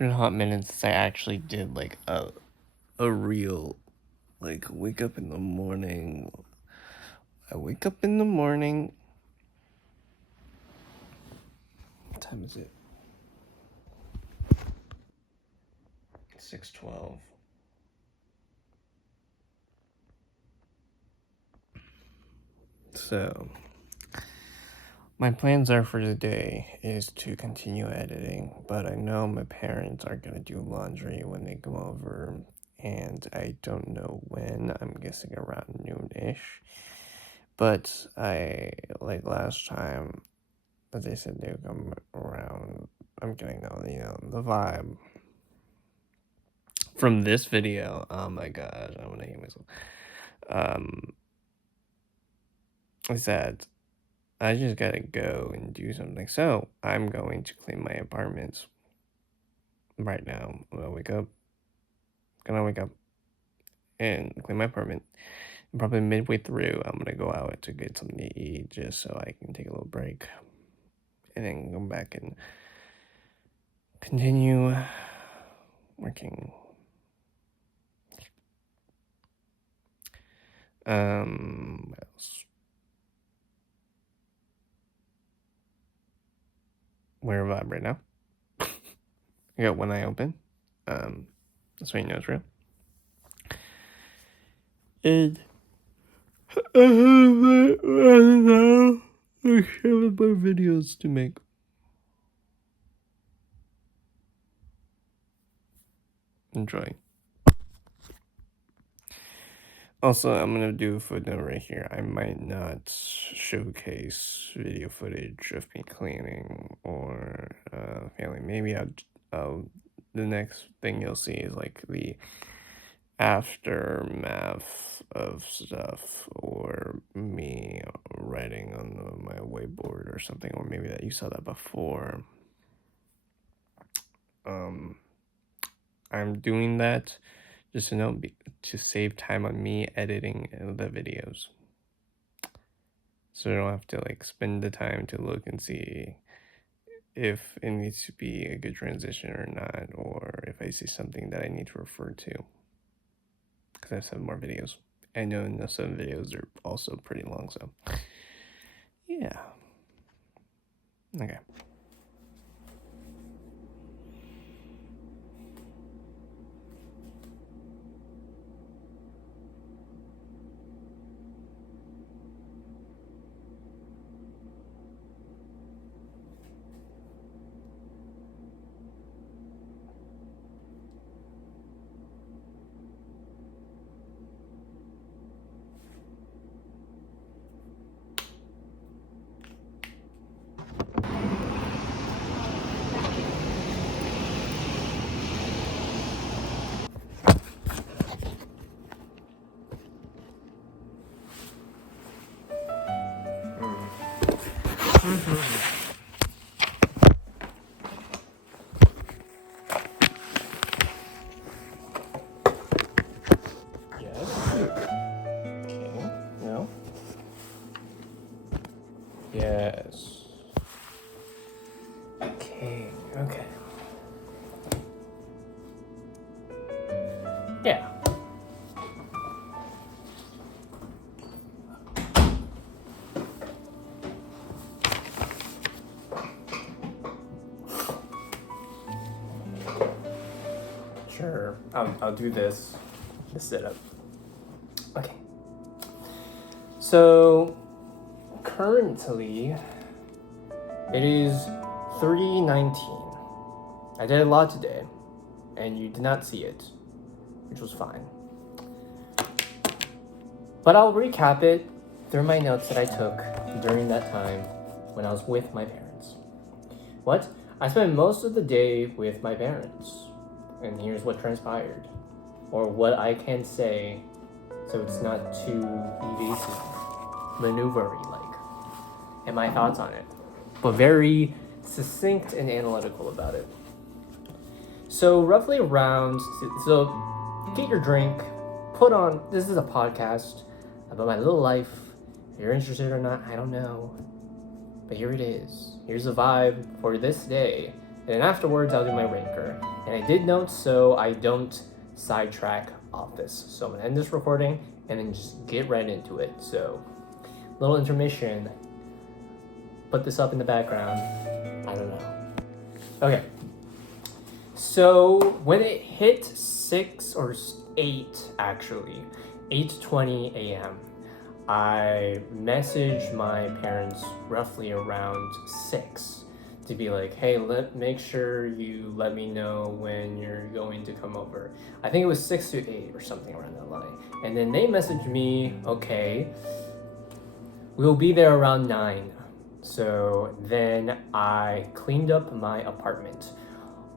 been a hot minute since I actually did like a real like wake up in the morning. I wake up in the morning. What time is it? 6:12. So my plans are for today is to continue editing, but I know my parents are gonna do laundry when they come over, and I don't know when. I'm guessing around noon-ish. But I, like last time, but they said they would come around. I'm getting the vibe from this video. Oh my gosh, I want to hate myself. I said I just gotta go and do something. So I'm going to clean my apartments right now. When I wake up, gonna wake up and clean my apartment. And probably midway through, I'm gonna go out to get something to eat just so I can take a little break, and then come back and continue working. What else? We're a vibe right now. I got one eye open. That's why you know it's real. And I have more videos to make. Enjoy. Also, I'm gonna do a footnote right here. I might not showcase video footage of me cleaning or failing. Maybe I'll. The next thing you'll see is like the aftermath of stuff, or me writing on my whiteboard or something, or maybe that you saw that before. I'm doing that just to know to save time on me editing the videos, so I don't have to like spend the time to look and see if it needs to be a good transition or not, or if I see something that I need to refer to, because I have 7 more videos. I know the 7 videos are also pretty long, so yeah. Okay. Yes. Okay. Yeah. Sure. I'll do this setup. Okay. So currently it is 3:19. I did a lot today, and you did not see it, which was fine. But I'll recap it through my notes that I took during that time when I was with my parents. I spent most of the day with my parents, and here's what transpired, or what I can say so it's not too evasive, maneuvery-like, and my thoughts on it, but very succinct and analytical about it. So roughly around, so get your drink, put on, this is a podcast about my little life. If you're interested or not, I don't know. But here it is. Here's the vibe for this day then afterwards I'll do my ranker. And I did note so I don't sidetrack off this. So I'm gonna end this recording and then just get right into it. So, little intermission. Put this up in the background. I don't know. Okay. So when it hit 6 or 8 actually, 8:20 a.m., I messaged my parents roughly around 6 to be like, hey, make sure you let me know when you're going to come over. I think it was 6 to 8 or something around that line. And then they messaged me, okay, we'll be there around 9. So then I cleaned up my apartment.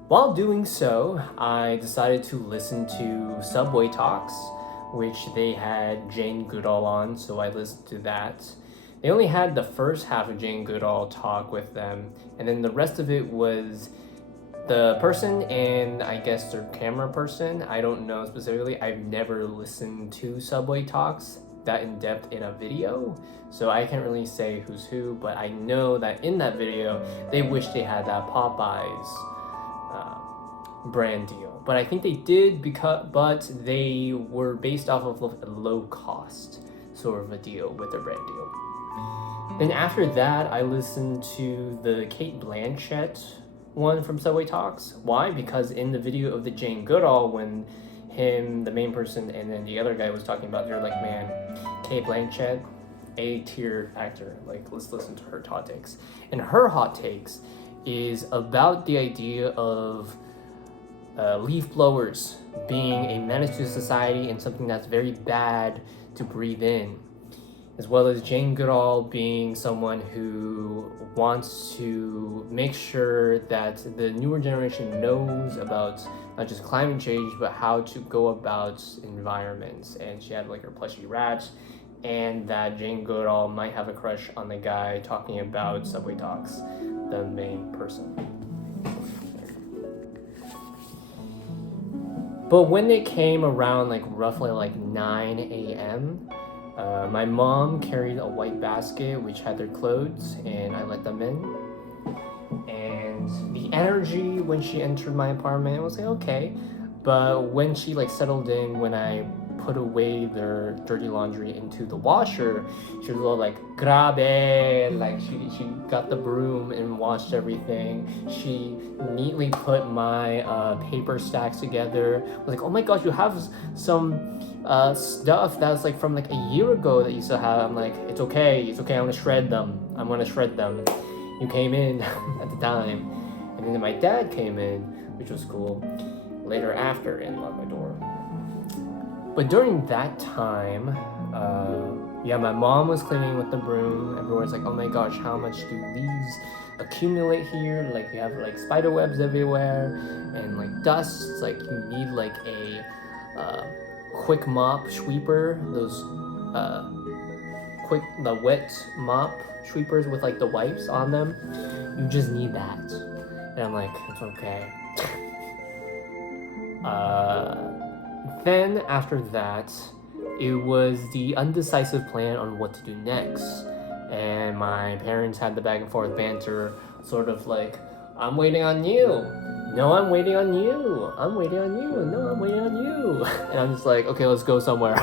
While doing so, I decided to listen to Subway Talks, which they had Jane Goodall on, so I listened to that. They only had the first half of Jane Goodall talk with them, and then the rest of it was the person and I guess their camera person. I don't know specifically. I've never listened to Subway Talks that in depth in a video, so I can't really say who's who, but I know that in that video, they wish they had that Popeyes brand deal. But I think they did but they were based off of a low cost sort of a deal with their brand deal. Then after that, I listened to the Kate Blanchett one from Subway Talks. Why? Because in the video of the Jane Goodall, when him, the main person, and then the other guy was talking about, they're like, man, Kate Blanchett, A-tier actor. Like, let's listen to her hot takes. And her hot takes is about the idea of leaf blowers being a menace to society and something that's very bad to breathe in, as well as Jane Goodall being someone who wants to make sure that the newer generation knows about not just climate change, but how to go about environments. And she had like her plushy rat, and that Jane Goodall might have a crush on the guy talking about Subway Talks, the main person. But when it came around like roughly like 9 a.m., my mom carried a white basket which had their clothes, and I let them in. And the energy when she entered my apartment was like, okay. But when she like settled in, when I put away their dirty laundry into the washer, she was all like, grabe, like she got the broom and washed everything. She neatly put my paper stacks together. I was like, oh my gosh, you have some stuff that's like from like a year ago that you still have. I'm like, it's okay, I'm gonna shred them. You came in at the time. And then my dad came in, which was cool, later after, and locked my door. But during that time, my mom was cleaning with the broom. Everyone's like, oh my gosh, how much do leaves accumulate here? Like, you have like spider webs everywhere and like dust. Like, you need like a quick mop sweeper, those the wet mop sweepers with like the wipes on them. You just need that. And I'm like, it's okay. Then after that, it was the undecisive plan on what to do next. And my parents had the back and forth banter, sort of like, I'm waiting on you. No, I'm waiting on you. I'm waiting on you. No, I'm waiting on you. And I'm just like, okay, let's go somewhere.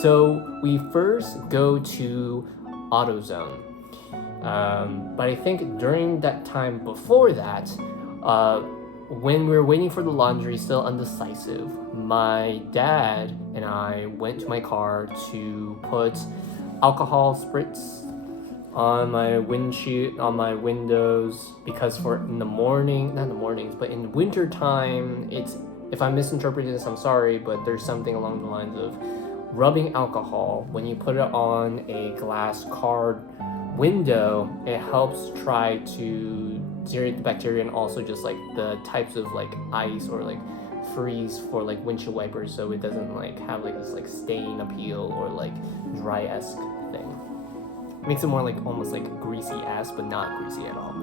So we first go to AutoZone. But I think during that time before that, when we were waiting for the laundry, still undecisive, my dad and I went to my car to put alcohol spritz on my windshield, on my windows, because in the winter time, it's, if I'm misinterpreting this, I'm sorry, but there's something along the lines of rubbing alcohol when you put it on a glass car window, it helps try to deteriorate the bacteria, and also just like the types of like ice or like freeze for like windshield wipers, so it doesn't like have like this like stain appeal or like dry-esque thing. It makes it more like almost like greasy-esque, but not greasy at all.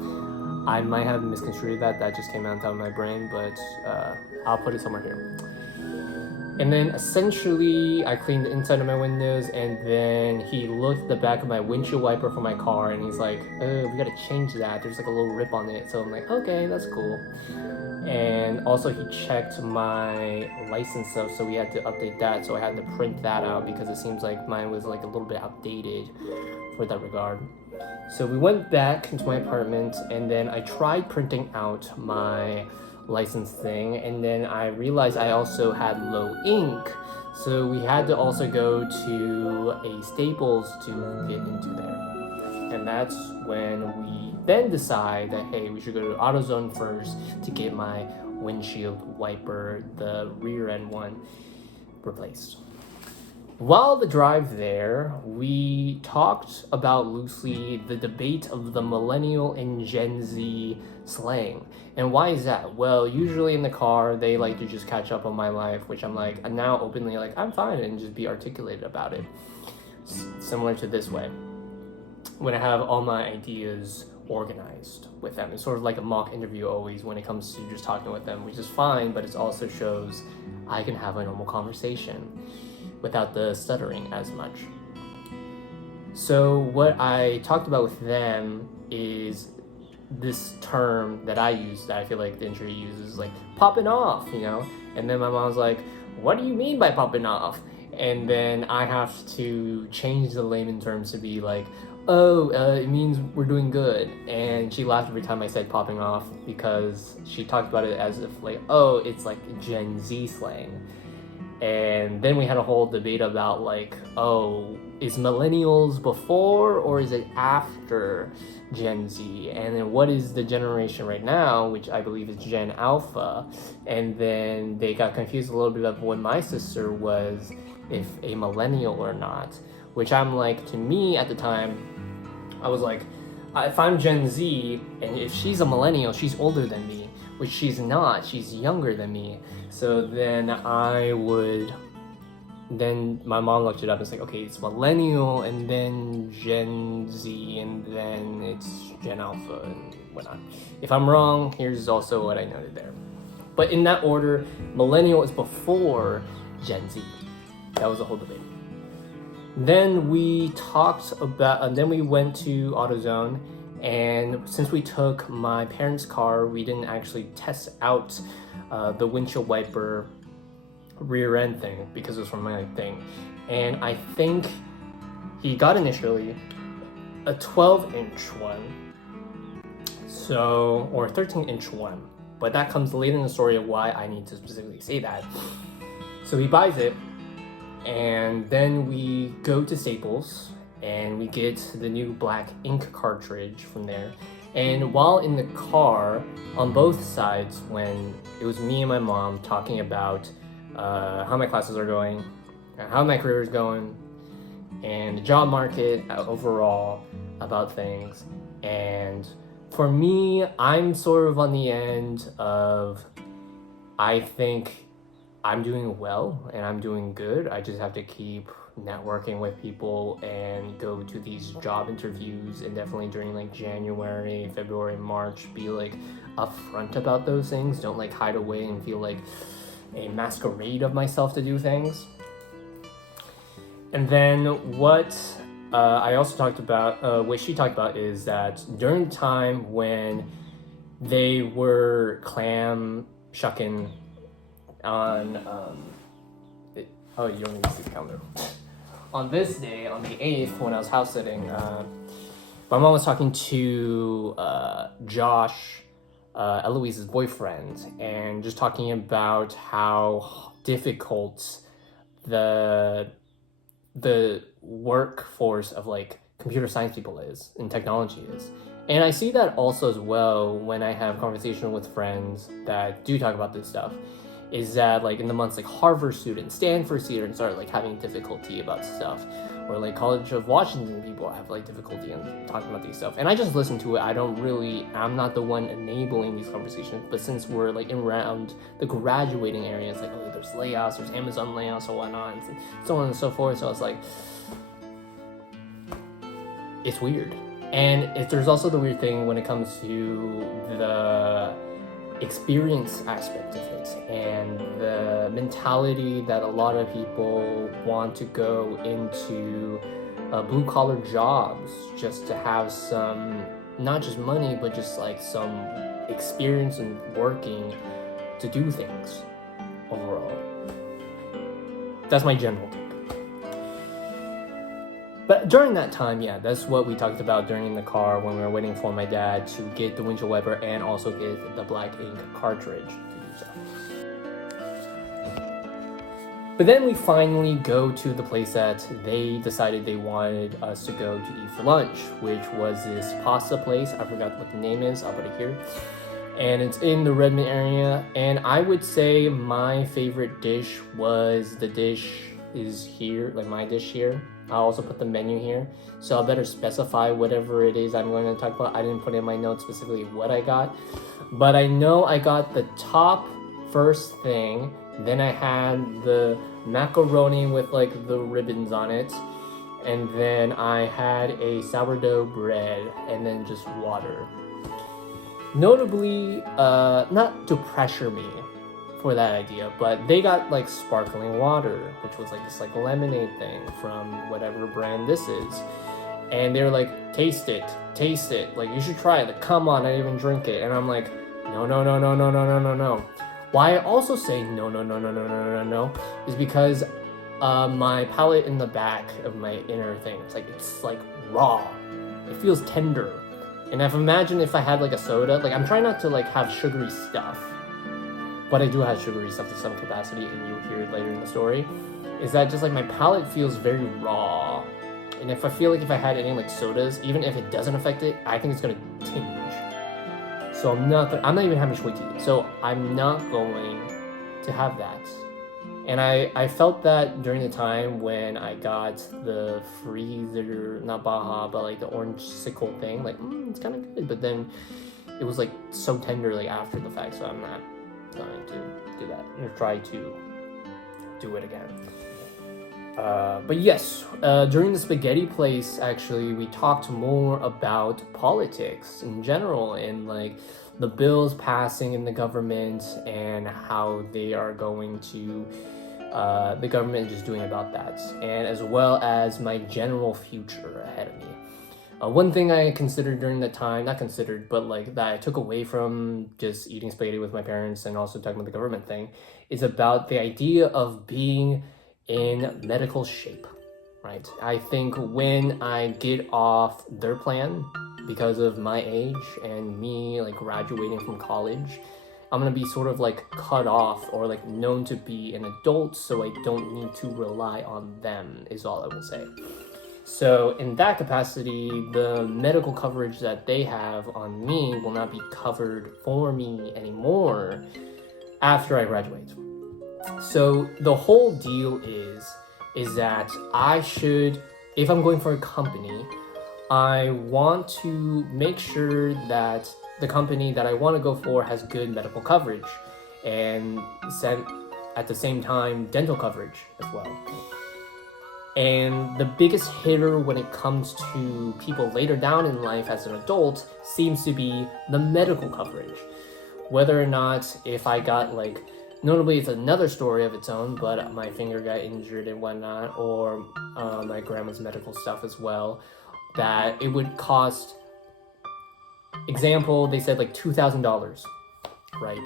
I might have misconstrued that just came out of my brain, but I'll put it somewhere here. And then essentially I cleaned the inside of my windows, and then he looked at the back of my windshield wiper for my car, and he's like, oh, we gotta change that, there's like a little rip on it. So I'm like, okay, that's cool. And also he checked my license stuff, so we had to update that, so I had to print that out because it seems like mine was like a little bit outdated for that regard. So we went back into my apartment, and then I tried printing out my license thing, and then I realized I also had low ink, so we had to also go to a Staples to get into there. And that's when we then decide that, hey, we should go to AutoZone first to get my windshield wiper, the rear end one, replaced. While the drive there, we talked about loosely the debate of the millennial and Gen Z slang. And why is that? Well, usually in the car, they like to just catch up on my life, which I'm like, now openly like, I'm fine, and just be articulated about it. Similar to this way. When I have all my ideas organized with them. It's sort of like a mock interview always when it comes to just talking with them, which is fine, but it also shows I can have a normal conversation without the stuttering as much. So what I talked about with them is this term that I use, that I feel like the industry uses, like popping off, you know? And then my mom's like, what do you mean by popping off? And then I have to change the layman terms to be like, it means we're doing good. And she laughed every time I said popping off, because she talked about it as if like, it's like Gen Z slang. And then we had a whole debate about like, is millennials before or is it after Gen Z? And then what is the generation right now, which I believe is Gen Alpha? And then they got confused a little bit of when my sister was, if a millennial or not, which I'm like, to me at the time, I was like, if I'm Gen Z and if she's a millennial, she's older than me, which she's not, she's younger than me. So then then my mom looked it up and it's like, okay, it's millennial and then Gen Z and then it's Gen Alpha and whatnot. If I'm wrong, here's also what I noted there. But in that order, millennial is before Gen Z. That was a whole debate. Then we then we went to AutoZone, and since we took my parents' car, we didn't actually test out the windshield wiper rear end thing because it was from my thing. And I think he got initially a 12-inch one, or 13-inch one, but that comes later in the story of why I need to specifically say that. So he buys it, and then we go to Staples and we get the new black ink cartridge from there. And while in the car, on both sides, when it was me and my mom talking about how my classes are going, how my career is going, and the job market overall, about things. And for me, I'm sort of on the end of, I think I'm doing well and I'm doing good. I just have to keep networking with people and go to these job interviews, and definitely during like January, February, March, be like upfront about those things. Don't like hide away and feel like a masquerade of myself to do things. And then what I also talked about, what she talked about is that during the time when they were clam shucking on, you don't need to see the calendar. On this day, on the 8th, when I was house sitting, my mom was talking to Josh, Eloise's boyfriend, and just talking about how difficult the workforce of like computer science people is and technology is. And I see that also as well when I have conversation with friends that do talk about this stuff, is that like in the months like Harvard students, Stanford students are like having difficulty about stuff, or like College of Washington people have like difficulty in talking about these stuff. And I just listen to it. I'm not the one enabling these conversations, but since we're like around the graduating areas, like there's layoffs, there's Amazon layoffs or whatnot, and so on and so forth. So it's like, it's weird. And there's also the weird thing when it comes to the experience aspect of it and the mentality that a lot of people want to go into blue collar jobs just to have some, not just money, but just like some experience in working to do things overall. That's my general take. But during that time, yeah, that's what we talked about during the car when we were waiting for my dad to get the windshield wiper and also get the black ink cartridge to do so. But then we finally go to the place that they decided they wanted us to go to eat for lunch, which was this pasta place. I forgot what the name is. I'll put it here. And it's in the Redmond area. And I would say my favorite dish was the dish is here, like my dish here. I also put the menu here, so I better specify whatever it is I'm going to talk about. I didn't put in my notes specifically what I got, but I know I got the top first thing. Then I had the macaroni with like the ribbons on it, and then I had a sourdough bread, and then just water. Notably, not to pressure me for that idea, but they got like sparkling water, which was like this like lemonade thing from whatever brand this is, and they're like, taste it, like you should try it, like come on, I didn't even drink it. And I'm like, no. Why I also say no is because my palate in the back of my inner thing, it's like raw, it feels tender. And I've imagined if I had like a soda, like I'm trying not to like have sugary stuff, but I do have sugary stuff to some capacity, and you'll hear it later in the story, is that just like my palate feels very raw. And if I feel like if I had any like sodas, even if it doesn't affect it, I think it's gonna tinge. So I'm not even having sweet tea, so I'm not going to have that. And I felt that during the time when I got the freezer, not Baja, but like the orange sickle thing, like it's kind of good, but then it was like so tender like after the fact, so I'm not going to do that or try to do it again. But yes, during the spaghetti place, actually, we talked more about politics in general and like the bills passing in the government and how they are going to, the government is just doing about that, and as well as my general future ahead of me. One thing I considered during that time, not considered, but like that I took away from just eating spaghetti with my parents and also talking about the government thing, is about the idea of being in medical shape, right? I think when I get off their plan because of my age and me like graduating from college, I'm gonna be sort of like cut off or like known to be an adult, so I don't need to rely on them, is all I will say. So in that capacity, the medical coverage that they have on me will not be covered for me anymore after I graduate. So the whole deal is that I should, if I'm going for a company, I want to make sure that the company that I want to go for has good medical coverage and at the same time dental coverage as well. And the biggest hitter when it comes to people later down in life as an adult seems to be the medical coverage. Whether or not if I got like, notably it's another story of its own, but my finger got injured and whatnot, or my grandma's medical stuff as well, that it would cost, example, they said like $2,000, right?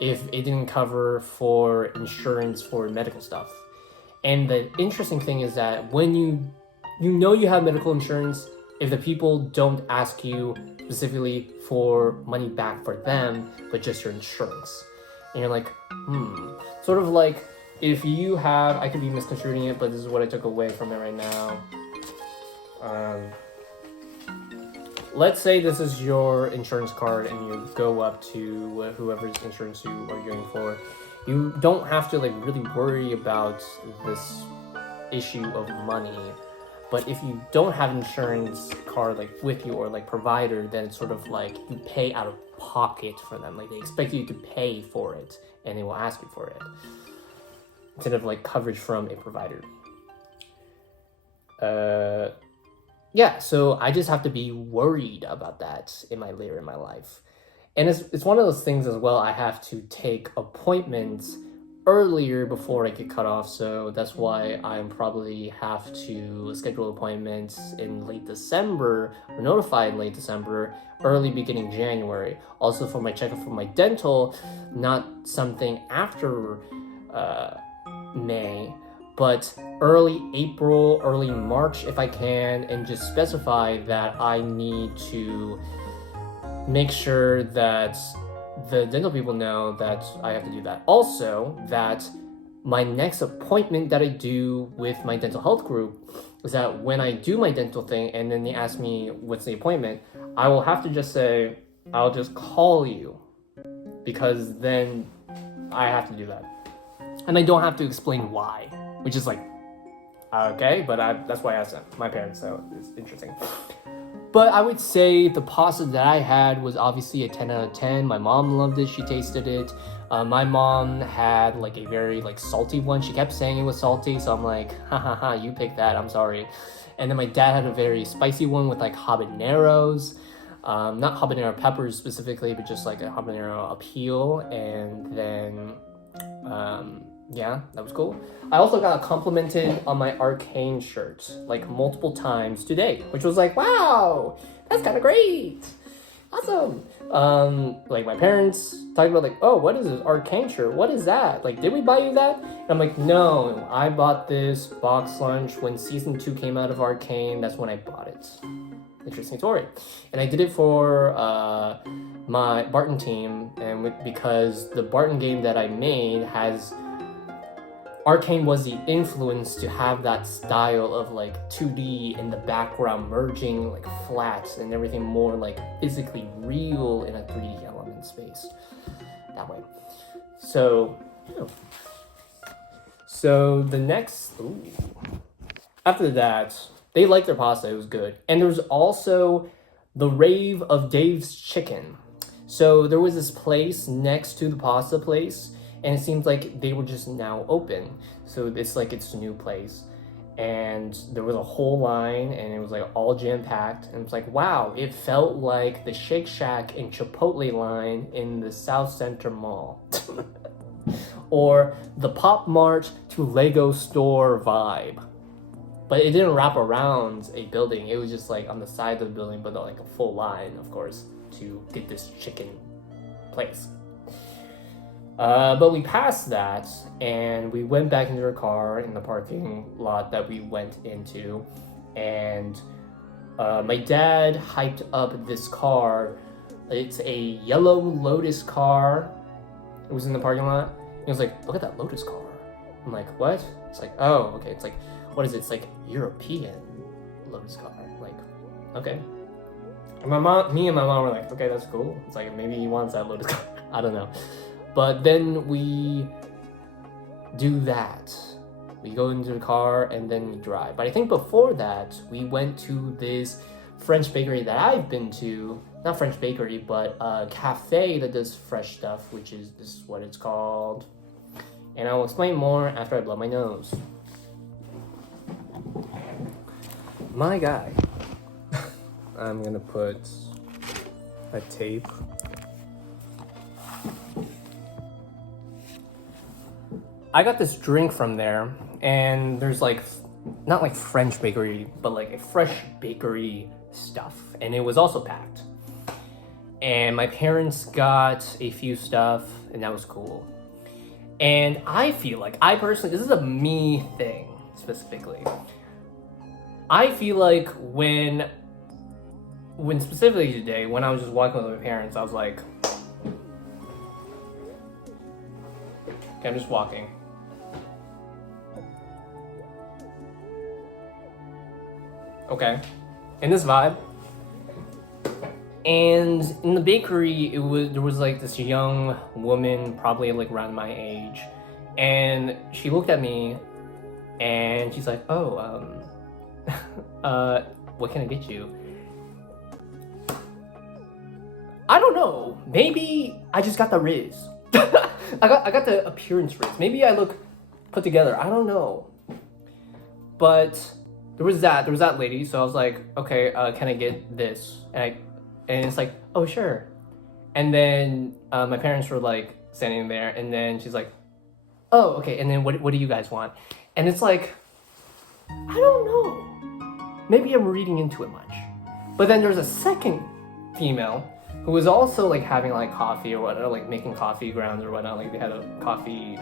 If it didn't cover for insurance for medical stuff. And the interesting thing is that when you know you have medical insurance, if the people don't ask you specifically for money back for them, but just your insurance. And you're like, Sort of like if you have, I could be misconstruing it, but this is what I took away from it right now. Let's say this is your insurance card and you go up to whoever's insurance you are going for. You don't have to like really worry about this issue of money, but if you don't have an insurance card like with you or like provider, then it's sort of like you pay out of pocket for them. Like they expect you to pay for it and they will ask you for it instead of like coverage from a provider. Yeah, so I just have to be worried about that later in my life. And it's one of those things as well. I have to take appointments earlier before I get cut off, so that's why I probably have to schedule appointments in late December, or notified in late December, early beginning January. Also for my checkup for my dental, not something after May, but early April, early March if I can, and just specify that I need to make sure that the dental people know that I have to do that. Also, that my next appointment that I do with my dental health group is that when I do my dental thing and then they ask me what's the appointment, I will have to just say, I'll just call you, because then I have to do that. And I don't have to explain why, which is like, okay, but that's why I asked my parents, so it's interesting. But I would say the pasta that I had was obviously a 10 out of 10. My mom loved it. She tasted it. My mom had like a very like salty one. She kept saying it was salty, so I'm like, ha ha ha, you picked that, I'm sorry. And then my dad had a very spicy one with like habaneros. Not habanero peppers specifically, but just like a habanero appeal. And then, yeah, that was cool. I also got complimented on my Arcane shirt like multiple times today, which was like, wow, that's kind of great, awesome. Like my parents talking about like, oh, what is this Arcane shirt? What is that? Like, did we buy you that? And I'm like, no, I bought this box lunch when season 2 came out of Arcane. That's when I bought it. Interesting story. And I did it for my Barton team, and because the Barton game that I made has Arcane was the influence to have that style of like 2D in the background merging like flats and everything more like physically real in a 3D element space that way. So, yeah. So the next, after that, they liked their pasta, it was good. And there was also the Rave of Dave's Chicken. So there was this place next to the pasta place, and it seems like they were just now open. So it's like it's a new place. And there was a whole line, and it was like all jam-packed. And it's like, wow, it felt like the Shake Shack and Chipotle line in the South Center Mall. Or the Pop Mart to Lego store vibe. But it didn't wrap around a building. It was just like on the side of the building, but like a full line, of course, to get this chicken place. But we passed that, and we went back into our car in the parking lot that we went into, and my dad hyped up this car. It's a yellow Lotus car. It was in the parking lot. He was like, look at that Lotus car. I'm like, what? It's like, oh, okay. It's like, what is it? It's like European Lotus car. Like, okay. And me and my mom were like, okay, that's cool. It's like, maybe he wants that Lotus car. I don't know. But then we do that. We go into the car and then we drive. But I think before that, we went to this French bakery that I've been to. Not French bakery, but a cafe that does fresh stuff, which is, this is what it's called. And I will explain more after I blow my nose. My guy. I'm gonna put a tape. I got this drink from there, and there's like, not like French bakery, but like a fresh bakery stuff. And it was also packed. And my parents got a few stuff, and that was cool. And I feel like, I personally, this is a me thing, specifically. I feel like when specifically today, when I was just walking with my parents, I was like, okay, I'm just walking. Okay, in this vibe. And in the bakery, there was like this young woman, probably like around my age, and she looked at me, and she's like, "Oh, what can I get you?" I don't know. Maybe I just got the Riz. I got the appearance Riz. Maybe I look put together. I don't know. But there was that lady. So I was like, okay, can I get this? And it's like, oh sure. And then my parents were like standing there, and then she's like, oh, okay, and then what do you guys want? And it's like, I don't know. Maybe I'm reading into it much. But then there's a second female who was also like having like coffee or whatnot, like making coffee grounds or whatnot. Like they had a coffee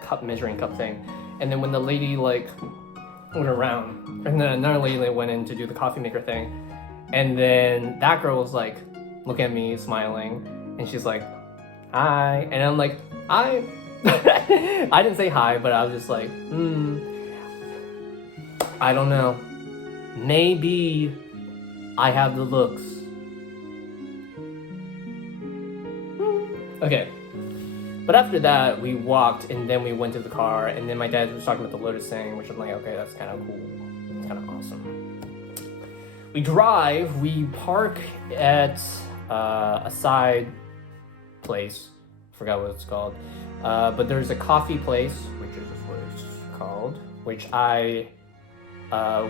cup, measuring cup thing. And then when the lady like went around, and then another lady like, went in to do the coffee maker thing. And then that girl was like, looking at me, smiling. And she's like, hi. And I'm like, hi. I didn't say hi, but I was just like, I don't know. Maybe I have the looks. Okay. But after that, we walked, and then we went to the car, and then my dad was talking about the Lotus thing, which I'm like, okay, that's kind of cool. It's kind of awesome. We drive, we park at a side place. Forgot what it's called. But there's a coffee place, which is what it's called, which I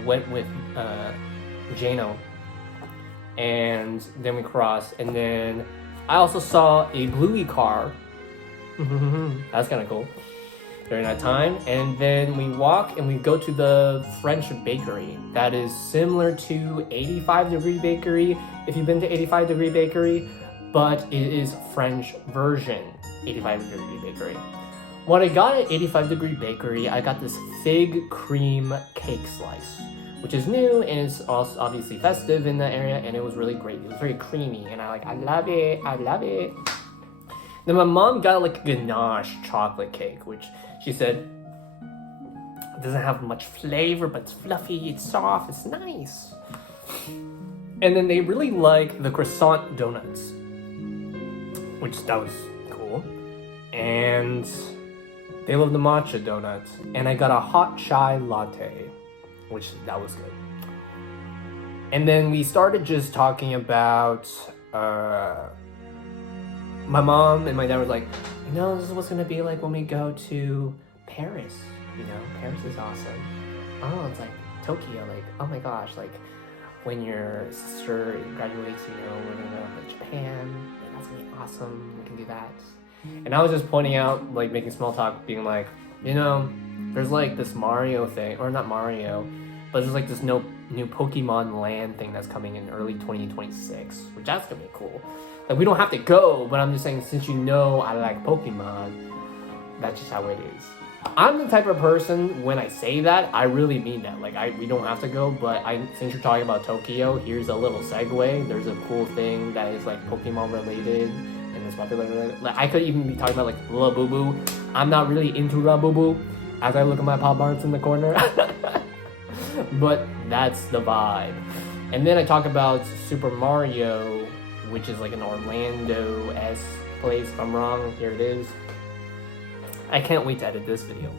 went with Jano. And then we crossed, and then I also saw a bluey car. That's kind of cool during that time. And then we walk and we go to the French bakery that is similar to 85 Degree Bakery, if you've been to 85 Degree Bakery, but it is French version 85 Degree Bakery. What I got at 85 Degree Bakery, I got this fig cream cake slice, which is new and it's also obviously festive in that area, and it was really great. It was very creamy, and I love it. I love it. Then my mom got like a ganache chocolate cake, which she said it doesn't have much flavor, but it's fluffy, it's soft, it's nice. And then they really like the croissant donuts, which that was cool. And they love the matcha donuts. And I got a hot chai latte, which that was good. And then we started just talking about my mom and my dad were like, you know, this is what's gonna be like when we go to Paris. You know, Paris is awesome. Oh, it's like Tokyo, like, oh my gosh, like when your sister graduates, you know, we're gonna go to Japan. Like, that's gonna be awesome. We can do that. And I was just pointing out, like making small talk, being like, you know, there's like this Mario thing, or not Mario, but there's like this new Pokemon Land thing that's coming in early 2026, which that's gonna be cool. Like, we don't have to go, but I'm just saying, since you know I like Pokemon, that's just how it is. I'm the type of person, when I say that, I really mean that. Like, we don't have to go, but since you're talking about Tokyo, here's a little segue. There's a cool thing that is like Pokemon related, and it's popular related. Like, I could even be talking about like Labubu. I'm not really into Labubu, as I look at my Pop Marts in the corner. But that's the vibe. And then I talk about Super Mario, which is like an Orlando-esque place. If I'm wrong, here it is. I can't wait to edit this video.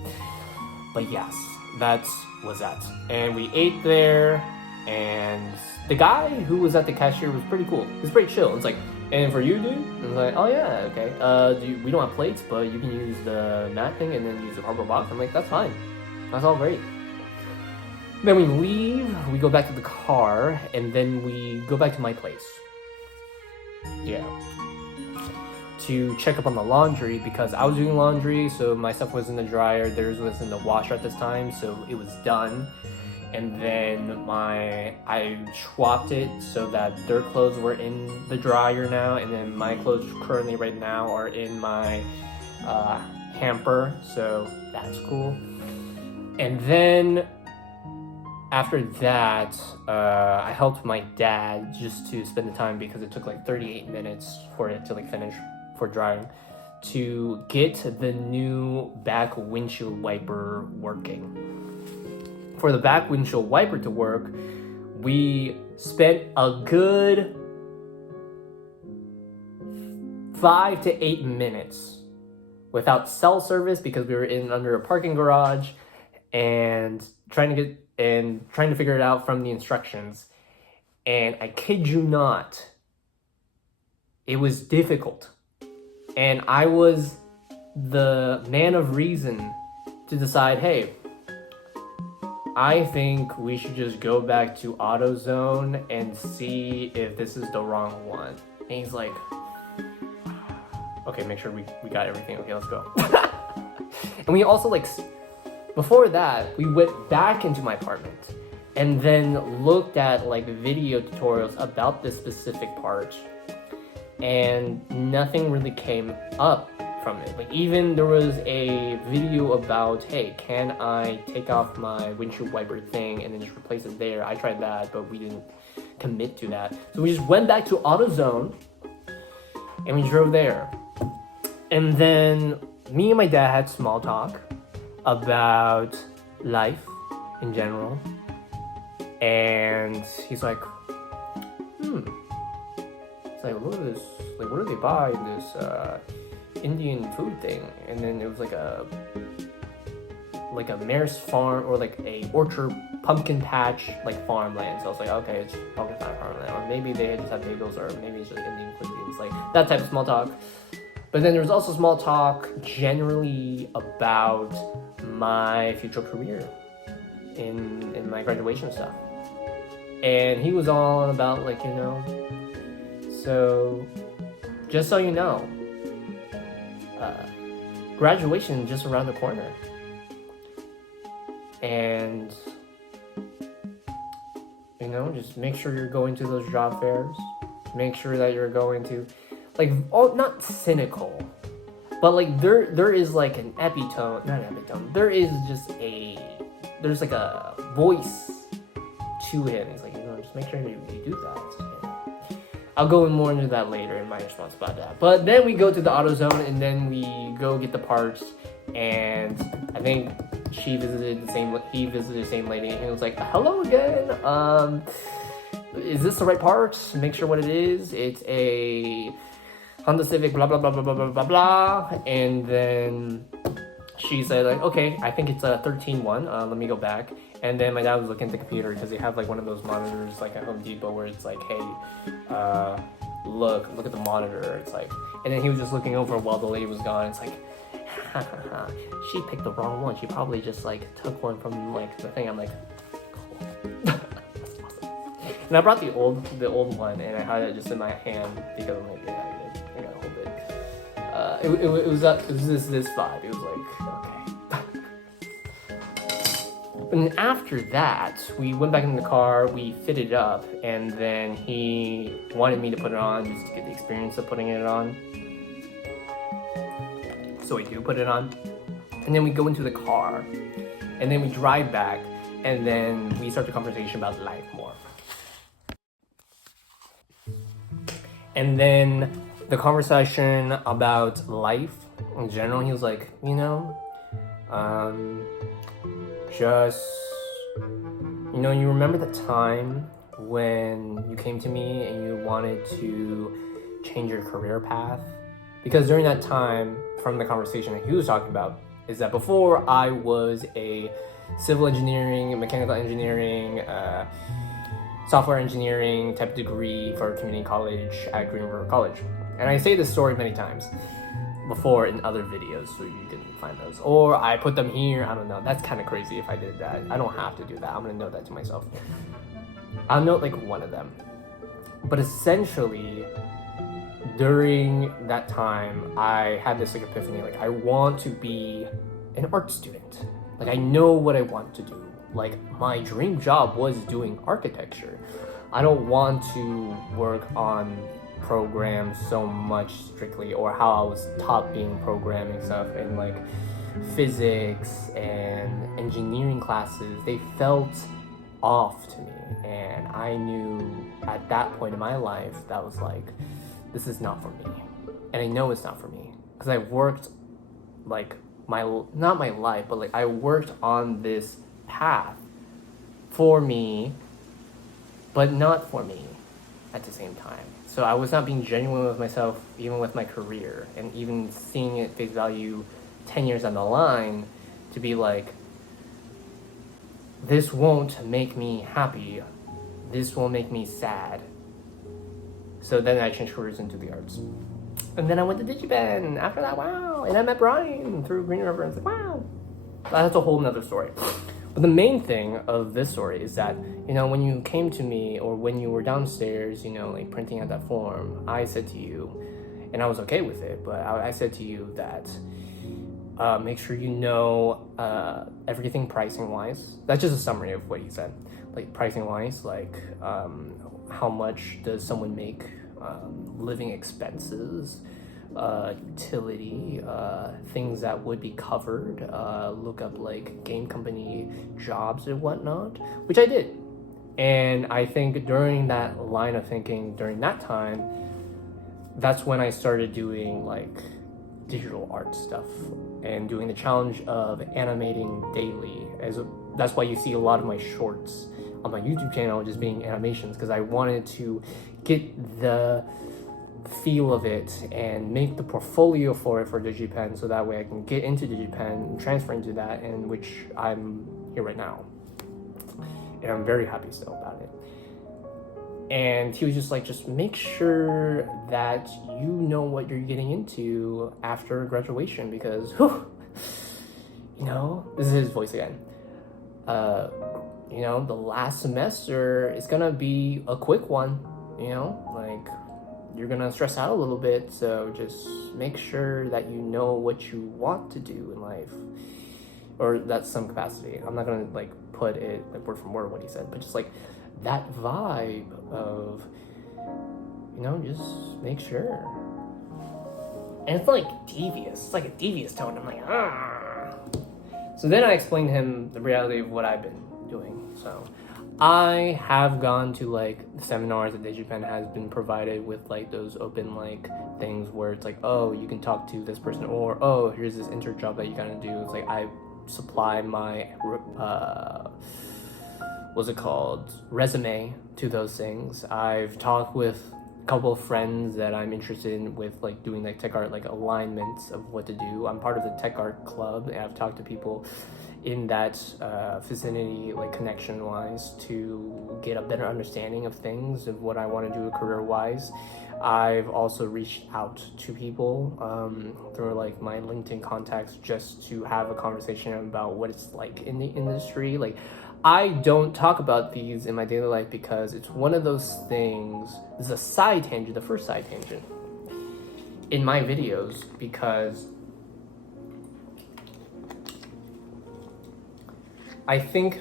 But yes, that was that. And we ate there, and the guy who was at the cashier was pretty cool. He was pretty chill. It's like, and for you, dude? And I was like, oh yeah, okay. We don't have plates, but you can use the mat thing and then use the cardboard box. I'm like, that's fine. That's all great. Then we leave, we go back to the car, and then we go back to my place. Yeah. To check up on the laundry, because I was doing laundry, so my stuff was in the dryer, theirs was in the washer at this time, so it was done. And then I swapped it so that their clothes were in the dryer now, and then my clothes currently right now are in my hamper, so that's cool. And then after that, I helped my dad just to spend the time, because it took like 38 minutes for it to like finish for drying, to get the new back windshield wiper working. For the back windshield wiper to work, we spent a good 5 to 8 minutes without cell service, because we were under a parking garage and trying to figure it out from the instructions. And I kid you not, it was difficult. And I was the man of reason to decide, hey, I think we should just go back to AutoZone and see if this is the wrong one. And he's like, Okay, make sure we got everything. Okay, let's go. And we also like, before that, we went back into my apartment and then looked at like video tutorials about this specific part, and nothing really came up from it. Like, even there was a video about, hey, can I take off my windshield wiper thing and then just replace it there? I tried that, but we didn't commit to that. So we just went back to AutoZone and we drove there. And then me and my dad had small talk about life in general. And he's like, it's like, look at this, like, what do they buy in this Indian food thing? And then it was like a mare's farm, or like a orchard pumpkin patch, like farmland. So I was like, okay, it's pumpkin patch farmland, or maybe they just have bagels, or maybe it's just Indian cuisines, like that type of small talk. But then there was also small talk generally about my future career in my graduation stuff. And he was all about, like, you know, so just so you know, graduation is just around the corner. And, you know, just make sure you're going to those job fairs. Make sure that you're going to, like, oh, not cynical, but like there is like an epitome, not an epitome. There's like a voice to him. He's like, you know, just make sure you do that. I'll go in more into that later in my response about that. But then we go to the AutoZone and then we go get the parts, and I think he visited the same lady, and he was like, hello again. Is this the right part? Make sure what it is. It's a Honda Civic, blah blah blah blah blah blah blah blah. And then she said, like, okay, I think it's a 13.1. Let me go back. And then my dad was looking at the computer because they have like one of those monitors like at Home Depot where it's like, hey, look at the monitor. It's like, and then he was just looking over while the lady was gone. It's like, she picked the wrong one. She probably just like took one from like the thing. I'm like, cool. That's awesome. And I brought the old one, and I had it just in my hand because I'm like, yeah, I gotta hold it. It was this vibe. It was like, okay. And after that, we went back in the car, we fitted it up, and then he wanted me to put it on just to get the experience of putting it on. So we do put it on, and then we go into the car, and then we drive back, and then we start the conversation about life more. And then the conversation about life in general, he was like, you know, just, you know, you remember the time when you came to me and you wanted to change your career path? Because during that time, from the conversation that he was talking about, is that before I was a civil engineering, mechanical engineering, software engineering type degree for community college at Green River College. And I say this story many times before in other videos, so you can find those. Or I put them here, I don't know. That's kind of crazy if I did that. I don't have to do that. I'm gonna note that to myself. I'll note like one of them. But essentially, during that time, I had this like epiphany, like I want to be an art student. Like I know what I want to do. Like my dream job was doing architecture. I don't want to work on programs so much strictly, or how I was taught being programming stuff and like physics and engineering classes. They felt off to me, and I knew at that point in my life that was like, this is not for me. And I know it's not for me because I worked like not my life, but like I worked on this path for me, but not for me at the same time. So I was not being genuine with myself, even with my career, and even seeing it face value 10 years down the line to be like, this won't make me happy. This will make me sad. So then I changed careers into the arts. And then I went to Digipen after that, wow. And I met Brian through Green River, and it's like, wow. That's a whole nother story. But the main thing of this story is that, you know, when you came to me, or when you were downstairs, you know, like printing out that form, I said to you, and I was okay with it. But I said to you that make sure you know everything pricing wise. That's just a summary of what he said. Like pricing wise, like how much does someone make, living expenses, utility, things that would be covered, look up like game company jobs and whatnot, which I did. And I think during that line of thinking, during that time, that's when I started doing like digital art stuff and doing the challenge of animating daily. That's why you see a lot of my shorts on my YouTube channel just being animations, because I wanted to get the feel of it and make the portfolio for it for DigiPen, so that way I can get into DigiPen and transfer into that, in which I'm here right now. And I'm very happy still about it. And he was just like, just make sure that you know what you're getting into after graduation, because you know, this is his voice again. You know, the last semester is gonna be a quick one, you know, like you're gonna stress out a little bit, so just make sure that you know what you want to do in life, or that's some capacity. I'm not gonna like put it like word from word what he said, but just like that vibe of, you know, just make sure. And it's like devious, it's like a devious tone. I'm like, ah. So then I explained to him the reality of what I've been doing. So I have gone to like seminars that DigiPen has been provided with, like those open like things where it's like, oh, you can talk to this person, or oh, here's this intern job that you gotta do. It's like I supply my what's it called, resume to those things. I've talked with a couple of friends that I'm interested in with like doing like tech art, like alignments of what to do. I'm part of the tech art club, and I've talked to people in that vicinity, like connection wise, to get a better understanding of things, of what I want to do career wise. I've also reached out to people through like my LinkedIn contacts, just to have a conversation about what it's like in the industry. Like, I don't talk about these in my daily life because it's one of those things. This is a side tangent, the first side tangent in my videos, because I think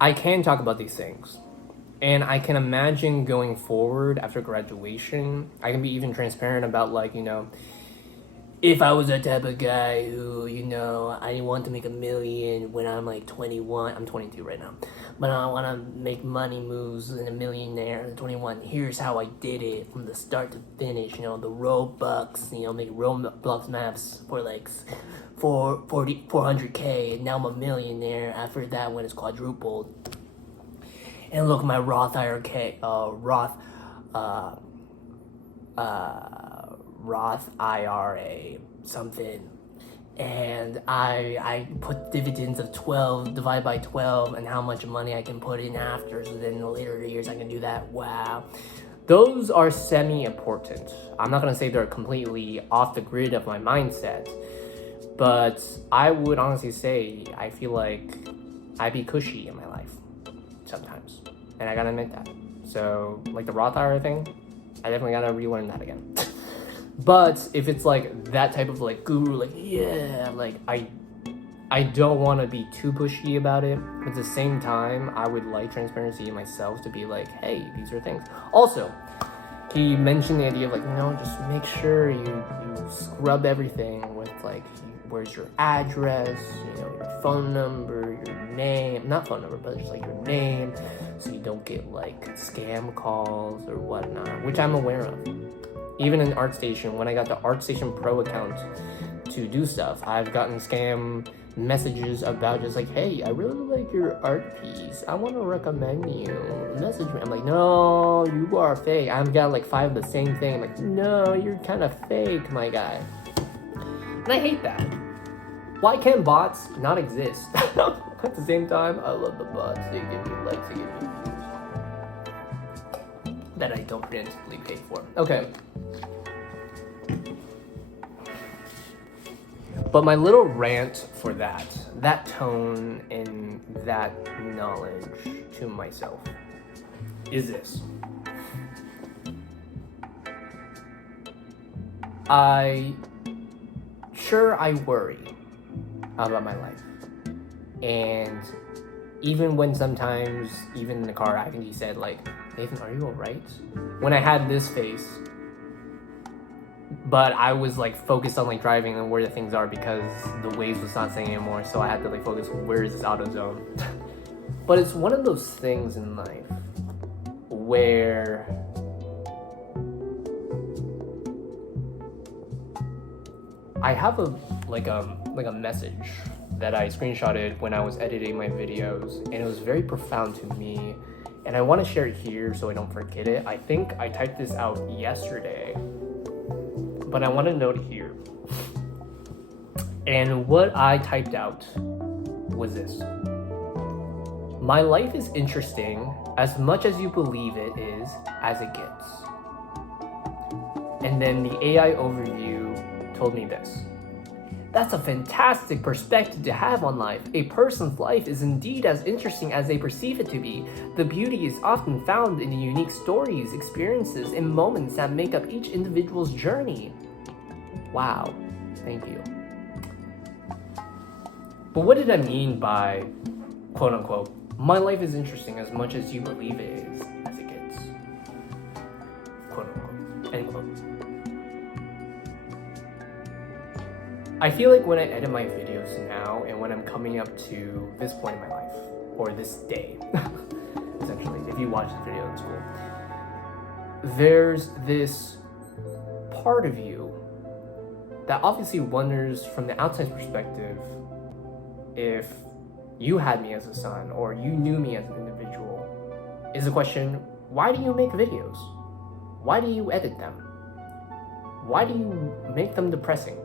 I can talk about these things, and I can imagine going forward after graduation, I can be even transparent about, like, you know, if I was the type of guy who, you know, I want to make $1 million when I'm like 21, I'm 22 right now, but I want to make money moves and a millionaire at 21. Here's how I did it from the start to finish, you know, the Robux, you know, make Roblox maps for like 400K, and now I'm a millionaire after that when it's quadrupled. And look, my Roth IRA something, and I put dividends of 12 divided by 12 and how much money I can put in after, so then in the later years I can do that. Wow, those are semi-important. I'm not gonna say they're completely off the grid of my mindset, but I would honestly say I feel like I be cushy in my life sometimes, and I gotta admit that. So like the Roth IRA thing, I definitely gotta relearn that again. But if it's like that type of like guru, like, yeah, like I don't want to be too pushy about it, but at the same time I would like transparency in myself to be like, hey, these are things. Also, he mentioned the idea of like, you know, just make sure you scrub everything with like, where's your address, you know, your phone number, your name, not phone number, but just like your name, so you don't get like scam calls or whatnot, which I'm aware of. Even in ArtStation, when I got the ArtStation Pro account to do stuff, I've gotten scam messages about just like, hey, I really like your art piece, I want to recommend you, message me. I'm like, no, you are fake. I've got like 5 of the same thing. I'm like, no, you're kind of fake, my guy. And I hate that. Why can't bots not exist? At the same time, I love the bots. They give me likes, they give me views that I don't preemptively pay for. Okay. But my little rant for that tone and that knowledge to myself is this. I worry about my life. And even when sometimes, even in the car, I think he said like, Nathan, are you alright? When I had this face, but I was like focused on like driving and where the things are because the Waze was not saying anymore, so I had to like focus on where is this auto zone. But it's one of those things in life where I have a message that I screenshotted when I was editing my videos, and it was very profound to me, and I want to share it here so I don't forget it. I think I typed this out yesterday, but I want to note it here. And what I typed out was this: my life is interesting as much as you believe it is as it gets. And then the AI overview told me this: that's a fantastic perspective to have on life. A person's life is indeed as interesting as they perceive it to be. The beauty is often found in the unique stories, experiences, and moments that make up each individual's journey. Wow, thank you. But what did I mean by, quote unquote, my life is interesting as much as you believe it is as it gets? Quote unquote, end quote. I feel like when I edit my videos now and when I'm coming up to this point in my life, or this day, essentially, if you watch the video in school, there's this part of you that obviously wonders from the outside perspective if you had me as a son or you knew me as an individual, is the question, why do you make videos? Why do you edit them? Why do you make them depressing?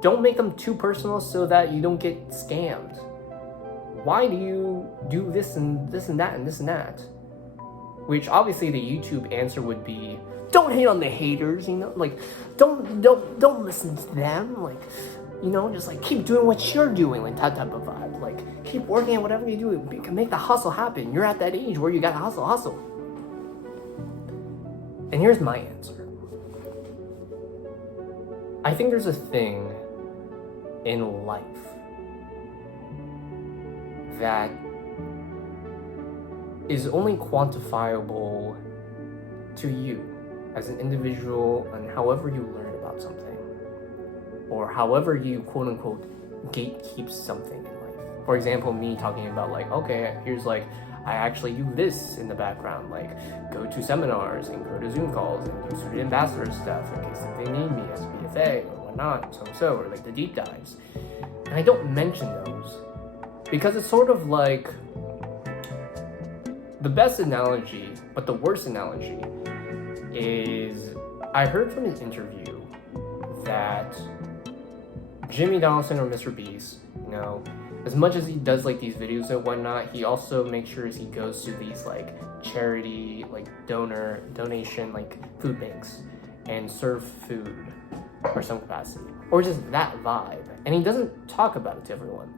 Don't make them too personal so that you don't get scammed. Why do you do this and this and that and this and that? Which obviously the YouTube answer would be, don't hate on the haters, you know, like don't listen to them, like, you know, just like keep doing what you're doing, like that type of vibe. Like keep working at whatever you do, you can make the hustle happen. You're at that age where you gotta hustle. And here's my answer. I think there's a thing in life that is only quantifiable to you as an individual and however you learn about something, or however you quote unquote gatekeep something in life. For example, me talking about like, okay, here's like, I actually do this in the background, like go to seminars and go to Zoom calls and do student ambassador stuff in case if they need me as a BFA or whatnot, so, or like the deep dives. And I don't mention those because it's sort of like the best analogy, but the worst analogy is I heard from his interview that Jimmy Donaldson or Mr. Beast, you know, as much as he does like these videos and whatnot, he also makes sure he goes to these like charity, like donation, like food banks and serve food or some capacity, or just that vibe. And he doesn't talk about it to everyone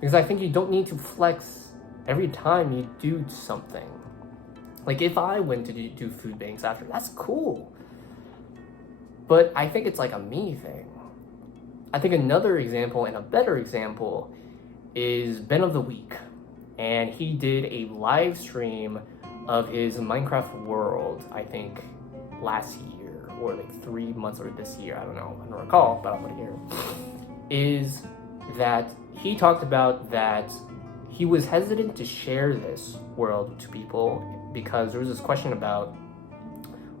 because I think you don't need to flex every time you do something. Like if I went to do food banks after, that's cool. But I think it's like a me thing. I think another example and a better example is Ben of the Week, and he did a live stream of his Minecraft world, I think last year or like 3 months or this year, I don't recall, but I'll put it here, is that he talked about that he was hesitant to share this world to people because there was this question about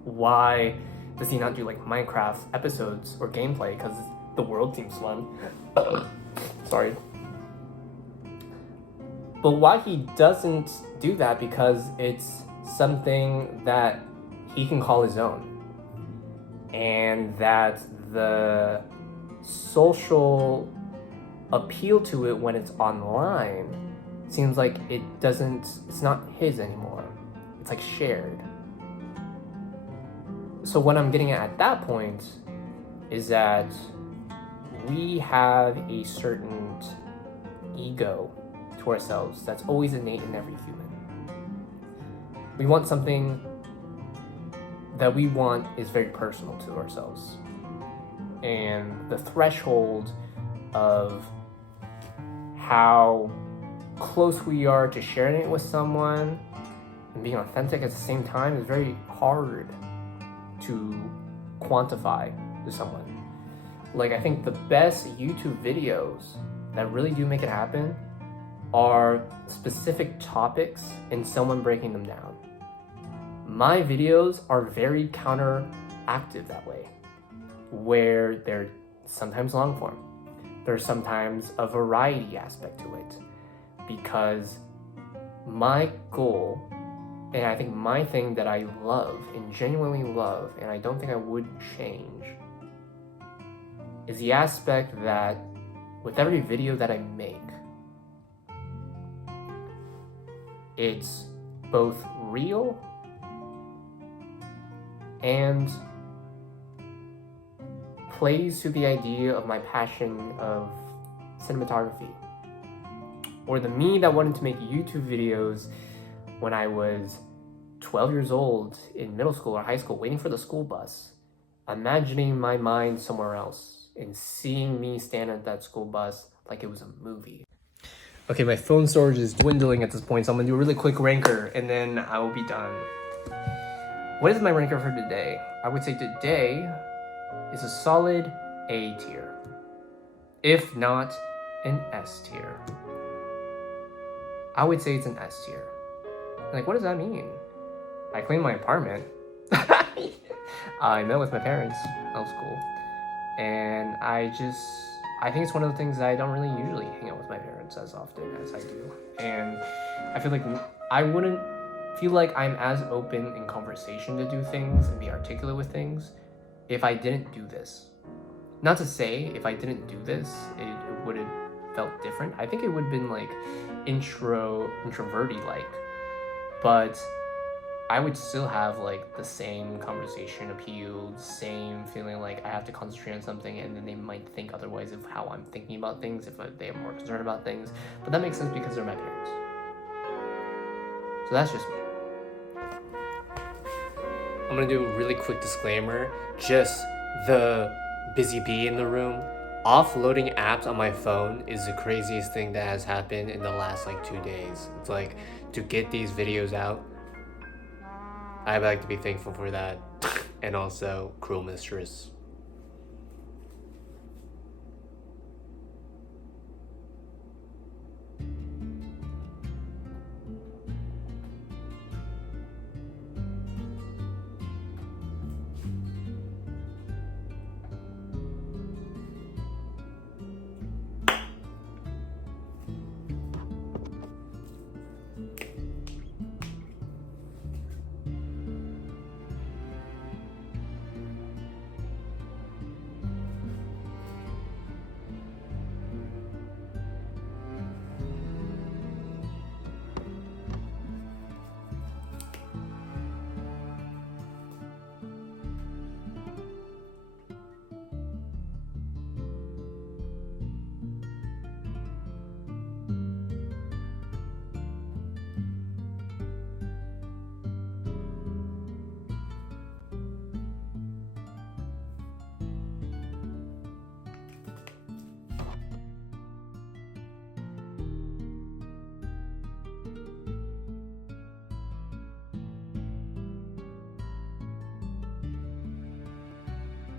why does he not do like Minecraft episodes or gameplay because the world seems fun. Sorry. But why he doesn't do that because it's something that he can call his own. And that the social appeal to it when it's online seems like it's not his anymore. It's like shared. So what I'm getting at that point is that we have a certain ego to ourselves that's always innate in every human. We want something that we want is very personal to ourselves. And the threshold of how close we are to sharing it with someone and being authentic at the same time is very hard to quantify to someone. Like, I think the best YouTube videos that really do make it happen are specific topics and someone breaking them down. My videos are very counteractive that way, where they're sometimes long form. There's sometimes a variety aspect to it, because my goal, and I think my thing that I love and genuinely love, and I don't think I would change, is the aspect that with every video that I make, it's both real and plays to the idea of my passion of cinematography, or the me that wanted to make YouTube videos when I was 12 years old in middle school or high school, waiting for the school bus, imagining my mind somewhere else and seeing me stand at that school bus like it was a movie. Okay, my phone storage is dwindling at this point, so I'm gonna do a really quick ranker and then I will be done. What is my ranker for today? I would say today is a solid A tier, if not an S tier. I would say it's an S tier. Like, what does that mean? I cleaned my apartment. I met with my parents. That was cool. And I think it's one of the things that I don't really usually hang out with my parents as often as I do. And I feel like I wouldn't feel like I'm as open in conversation to do things and be articulate with things if I didn't do this. Not to say if I didn't do this, it would have felt different. I think it would have been like introverty like, but I would still have like the same conversation appeal, same feeling like I have to concentrate on something, and then they might think otherwise of how I'm thinking about things if they are more concerned about things. But that makes sense because they're my parents. So that's just me. I'm gonna do a really quick disclaimer. Just the busy bee in the room. Offloading apps on my phone is the craziest thing that has happened in the last like 2 days. It's like, to get these videos out, I'd like to be thankful for that. And also, Cruel Mistress.